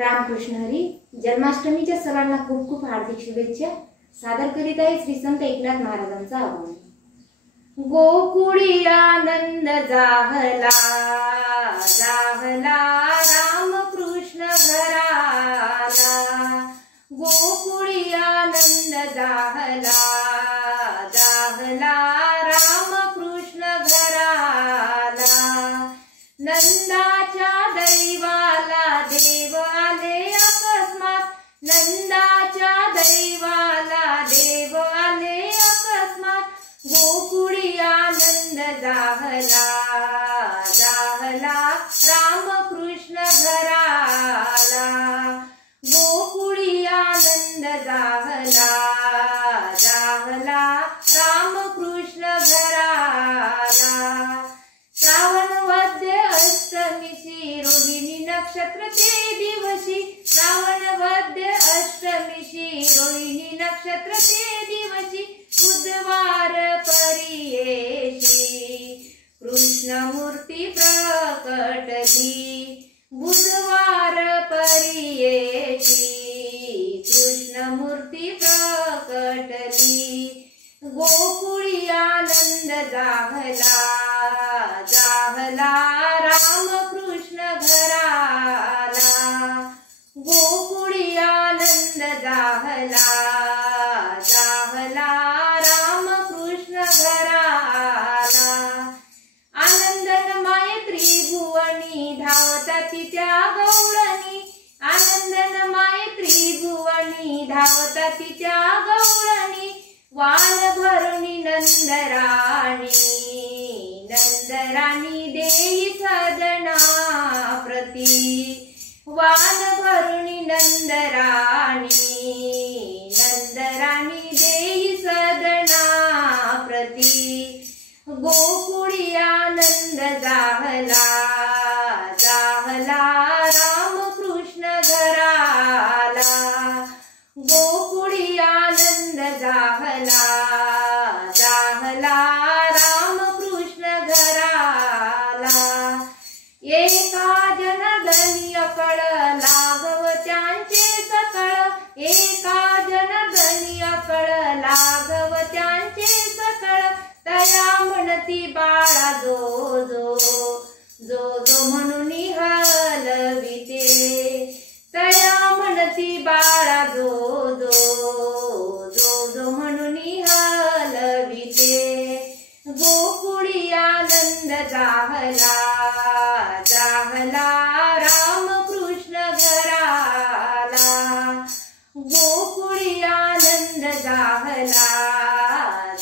रामकृष्ण हरी. जन्माष्टमीच्या सर्वांना खूप खूप हार्दिक शुभेच्छा. सादर करीत आहे श्री संत एकनाथ महाराजांचा अभंग. गोकुळी आनंद जाहला जाहला रामकृष्ण घराला. गोकुळी आनंद जाहला जाहला रामकृष्ण घराला. नंदाच्या दैवाला देव आले अकस्मात. नंदाच्या दैवाला देव आले अकस्मात. गोकुळी आनंद जाहला जाहला रामकृष्ण घराला. गोकुळी आनंद जाहला जाहला रामकृष्ण घराला. श्रावण वद्य अष्टमीशी रोहिणी नक्षत्र ते दिवशी. श्रावण वद्य अष्टमीशी रोहिणी नक्षत्र ते दिवशी. बुधवार परियेशी कृष्णमूर्ती प्रकटली. बुधवार परियेशी कृष्णमूर्ती प्रकटली. गोकुळी आनंद जाहला जाहला रामकृष्ण घराला. गोकुळी आनंद जाहला जाहला रामकृष्ण घराला. आनंदन माय त्रिभुवनी धावता तिच्या गवळणी. आनंदन माय त्रिभुवनी धावता तिच्या गवळणी. वान भरुणी नंदराणी नंदराणी देई सदना प्रती. वान भरुणी नंदराणी नंदराणी देई सदना प्रती. गोकुळी आनंद जाहला जाहला रामकृष्ण घराला. गोकुळी आनंद जाहला जाहला रामकृष्ण घराला. एका जनार्दनी अकळ लागवत्यांचे सकळ. एका जनार्दनी अकळ लागवत्यांचे सकळ. तया म्हणती बाळा जो जो जो जो म्हणून हलविते. तया म्हणती बाळा जो जो जो जो म्हणून हलविते. गोकुळी आनंद जाहला जाहला रामकृष्ण घराला. गोकुळी आनंद जाहला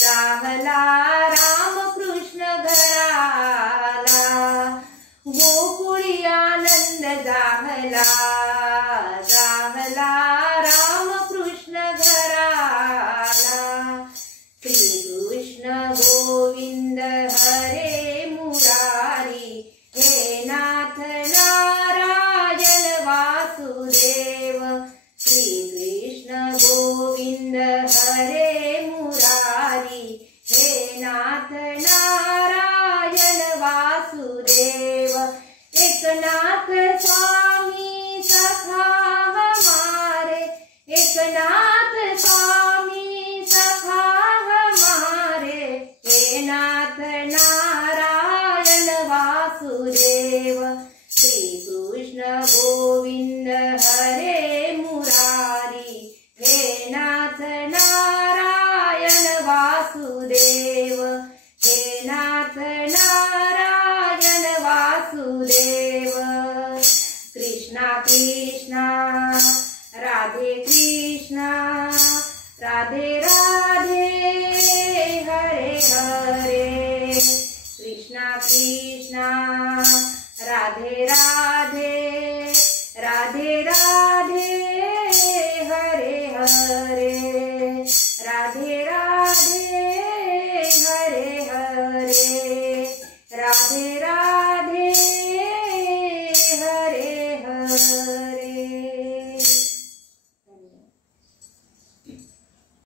जाहला रामकृष्ण घराला. गोकुळी आनंद जाहला जाहला रामकृष्ण घराला. श्रीकृष्ण गोविंद हरे मुरारी. हे नाथ नारायण वासुदेव. श्रीकृष्ण गोविंद हरे मुरारी. हे नाथ नारायण वासुदेव. एकनाथ स्वामी सखा हमारे. एकनाथ स्वामी सखा हमारे. हे नाथ नारायण वासुदेव. श्रीकृष्ण गोविंद हरे मुरारी. हे नाथ नारायण वासुदेव. हे नाथ नारायण वासुदेव. कृष्णा कृष्णा राधे कृष्णा राधे राधे हरे हरे. कृष्णा कृष्णा राधे राधे राधे राधे हरे हरे. राधे राधे